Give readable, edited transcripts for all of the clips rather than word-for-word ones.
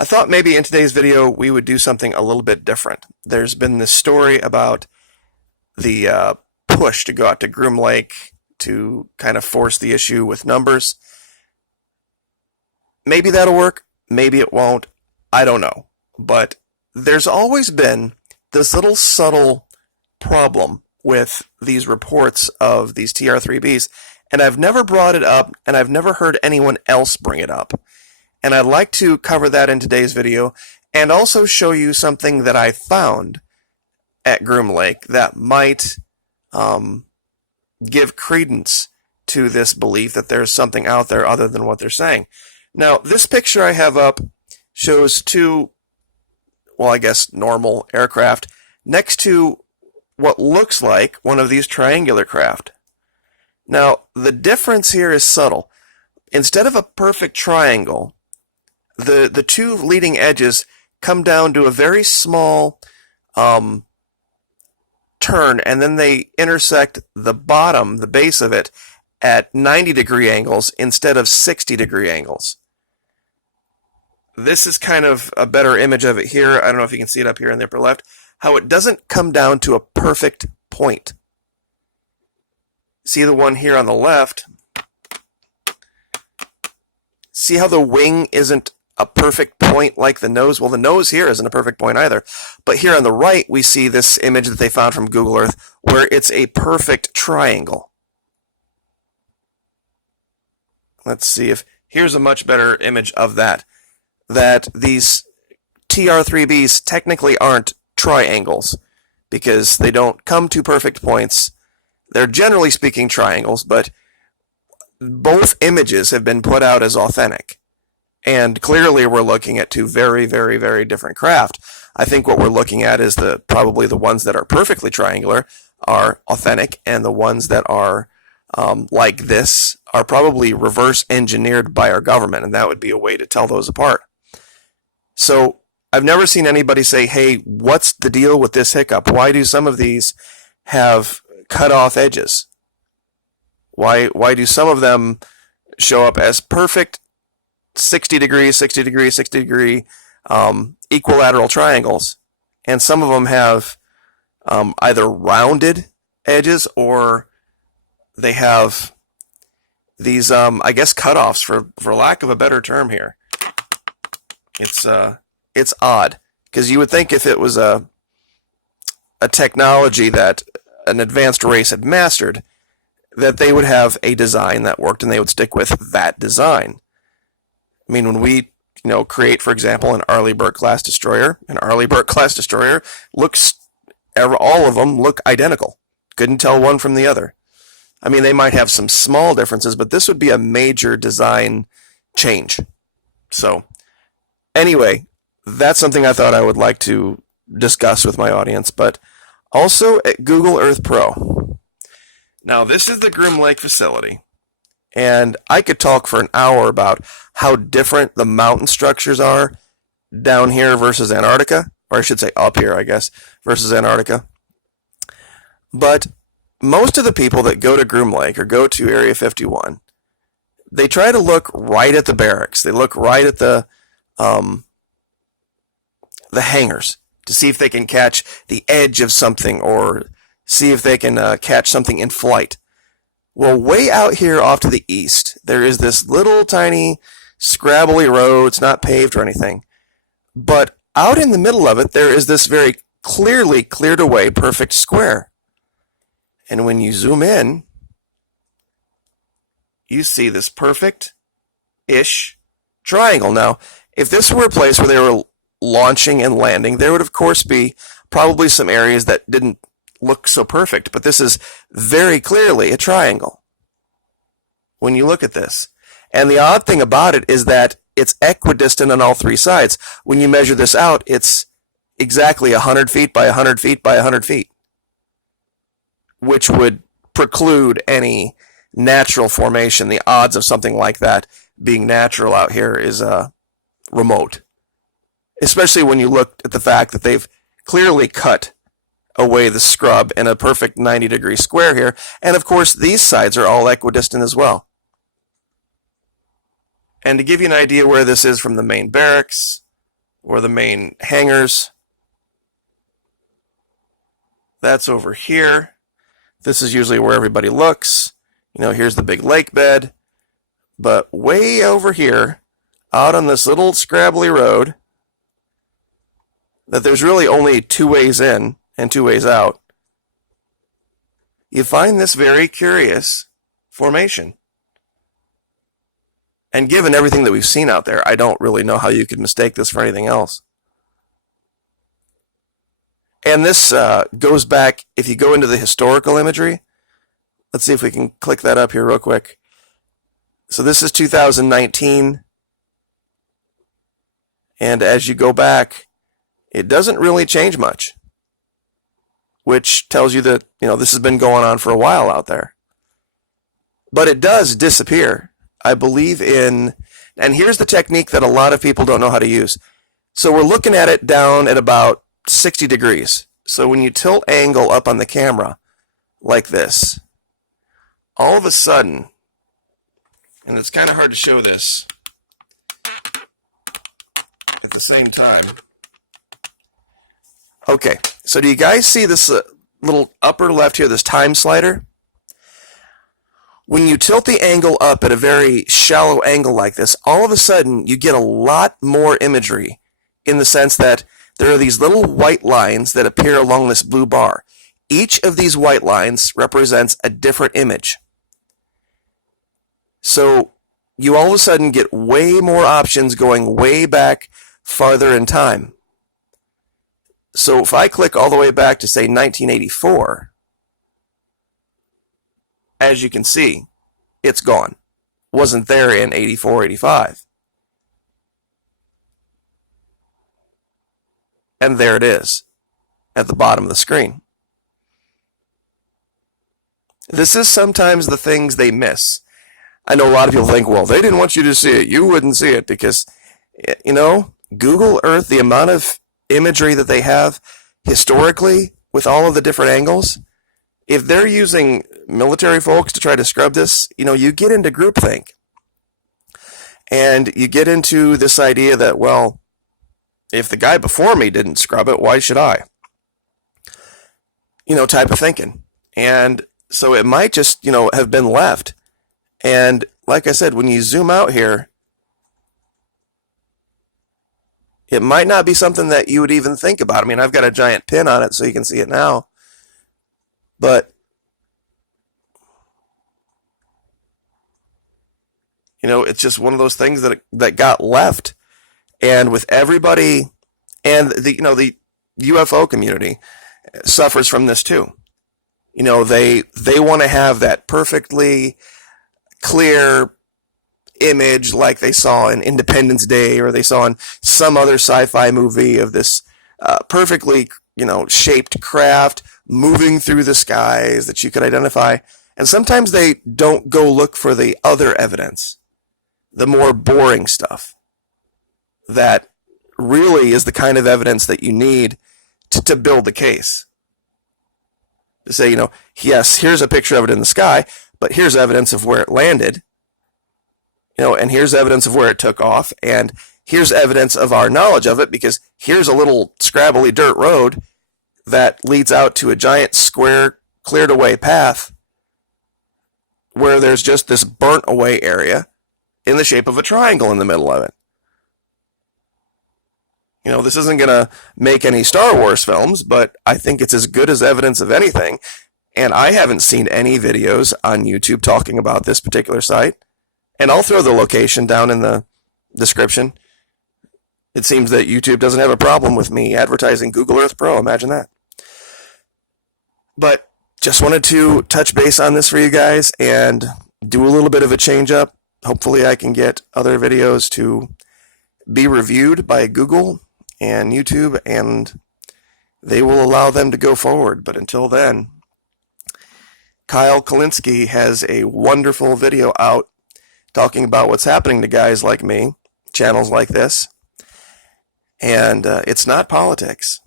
I thought maybe in today's video we would do something a little bit different. There's been this story about the push to go out to Groom Lake to kind of force the issue with numbers. Maybe that'll work, maybe it won't, I don't know. But there's always been this little subtle problem with these reports of these TR3Bs, and I've never brought it up, and I've never heard anyone else bring it up. And I'd like to cover that in today's video, and also show you something that I found at Groom Lake that might give credence to this belief that there's something out there other than what they're saying. Now, this picture I have up shows two, well, I guess normal aircraft next to what looks like one of these triangular craft. Now, the difference here is subtle. Instead of a perfect triangle, the two leading edges come down to a very small turn, and then they intersect the bottom, the base of it, at 90-degree angles instead of 60-degree angles. This is kind of a better image of it here. I don't know if you can see it up here in the upper left, how it doesn't come down to a perfect point. See the one here on the left? See how the wing isn't a perfect point like the nose? Well, the nose here isn't a perfect point either. But here on the right, we see this image that they found from Google Earth where it's a perfect triangle. Let's see if here's a much better image of that. That these TR3Bs technically aren't triangles because they don't come to perfect points. They're generally speaking triangles, but both images have been put out as authentic. And clearly we're looking at two very, very, very different craft. I think what we're looking at is probably the ones that are perfectly triangular are authentic, and the ones that are like this are probably reverse engineered by our government, and that would be a way to tell those apart. So I've never seen anybody say, hey, what's the deal with this hiccup? Why do some of these have cut off edges? Why do some of them show up as perfect 60 degree, 60 degree, 60 degree equilateral triangles, and some of them have either rounded edges or they have these, I guess, cutoffs, for lack of a better term here. It's odd, because you would think if it was a technology that an advanced race had mastered, that they would have a design that worked and they would stick with that design. I mean, when we create, for example, an Arleigh Burke class destroyer, looks, all of them look identical. Couldn't tell one from the other. I mean, they might have some small differences, but this would be a major design change. So, anyway, that's something I thought I would like to discuss with my audience, but also at Google Earth Pro. Now, this is the Groom Lake facility, and I could talk for an hour about how different the mountain structures are down here versus Antarctica, or I should say up here, I guess, versus Antarctica. But most of the people that go to Groom Lake or go to Area 51, they try to look right at the barracks. They look right at the hangars to see if they can catch the edge of something or see if they can catch something in flight. Well, way out here off to the east, there is this little tiny scrabbly road. It's not paved or anything. But out in the middle of it, there is this very clearly cleared away perfect square. And when you zoom in, you see this perfect-ish triangle. Now, if this were a place where they were launching and landing, there would, of course, be probably some areas that didn't look so perfect, but this is very clearly a triangle when you look at this. And the odd thing about it is that it's equidistant on all three sides. When you measure this out, it's exactly 100 feet by 100 feet by 100 feet, which would preclude any natural formation. The odds of something like that being natural out here is remote, especially when you look at the fact that they've clearly cut away the scrub in a perfect 90-degree square here. And of course, these sides are all equidistant as well. And to give you an idea where this is from the main barracks, or the main hangars. That's over here. This is usually where everybody looks. Here's the big lake bed. But way over here, out on this little scrabbly road, that there's really only 2 ways in and 2 ways out, you find this very curious formation. And given everything that we've seen out there, I don't really know how you could mistake this for anything else. And this goes back, if you go into the historical imagery, let's see if we can click that up here real quick. So this is 2019. And as you go back, it doesn't really change much, which tells you that, this has been going on for a while out there. But it does disappear. I believe in, and here's the technique that a lot of people don't know how to use. So we're looking at it down at about 60 degrees. So when you tilt angle up on the camera like this, all of a sudden, and it's kind of hard to show this at the same time. Okay, so do you guys see this little upper left here, this time slider? When you tilt the angle up at a very shallow angle like this, all of a sudden you get a lot more imagery in the sense that there are these little white lines that appear along this blue bar. Each of these white lines represents a different image. So you all of a sudden get way more options going way back farther in time. So if I click all the way back to, say, 1984, as you can see, it's gone. Wasn't there in 84, 85. And there it is at the bottom of the screen. This is sometimes the things they miss. I know a lot of people think, well, they didn't want you to see it. You wouldn't see it because, Google Earth, the amount of imagery that they have historically with all of the different angles, if they're using military folks to try to scrub this, you get into groupthink. And you get into this idea that, well, if the guy before me didn't scrub it, why should I? Type of thinking. And so it might just, have been left. And like I said, when you zoom out here, it might not be something that you would even think about. I mean, I've got a giant pin on it so you can see it now. But, it's just one of those things that got left. And with everybody, and the UFO community suffers from this too. They want to have that perfectly clear image like they saw in Independence Day or they saw in some other sci-fi movie of this perfectly, shaped craft moving through the skies that you could identify. And sometimes they don't go look for the other evidence, the more boring stuff that really is the kind of evidence that you need to build the case. To say, yes, here's a picture of it in the sky, but here's evidence of where it landed, and here's evidence of where it took off, and here's evidence of our knowledge of it, because here's a little scrabbly dirt road that leads out to a giant square, cleared away path where there's just this burnt away area in the shape of a triangle in the middle of it. This isn't going to make any Star Wars films, but I think it's as good as evidence of anything. And I haven't seen any videos on YouTube talking about this particular site. And I'll throw the location down in the description. It seems that YouTube doesn't have a problem with me advertising Google Earth Pro. Imagine that. But just wanted to touch base on this for you guys and do a little bit of a change up. Hopefully I can get other videos to be reviewed by Google and YouTube, and they will allow them to go forward. But until then, Kyle Kulinski has a wonderful video out talking about what's happening to guys like me, channels like this. And it's not politics.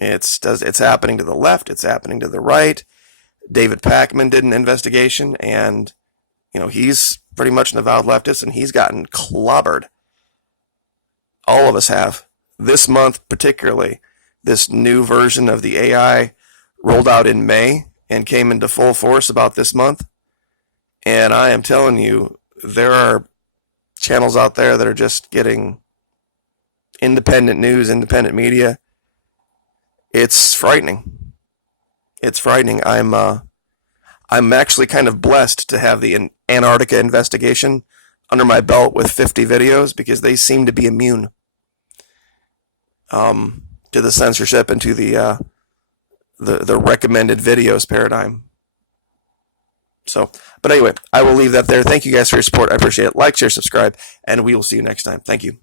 It's happening to the left. It's happening to the right. David Pakman did an investigation, and he's pretty much an avowed leftist, and he's gotten clobbered all of us have. This month, particularly, this new version of the AI rolled out in May and came into full force about this month. And I am telling you, there are channels out there that are just getting independent news, independent media. It's frightening. It's frightening. I'm actually kind of blessed to have the Antarctica investigation under my belt with 50 videos, because they seem to be immune to the censorship and to the recommended videos paradigm. So, but anyway, I will leave that there. Thank you guys for your support. I appreciate it. Like, share, subscribe, and we will see you next time. Thank you.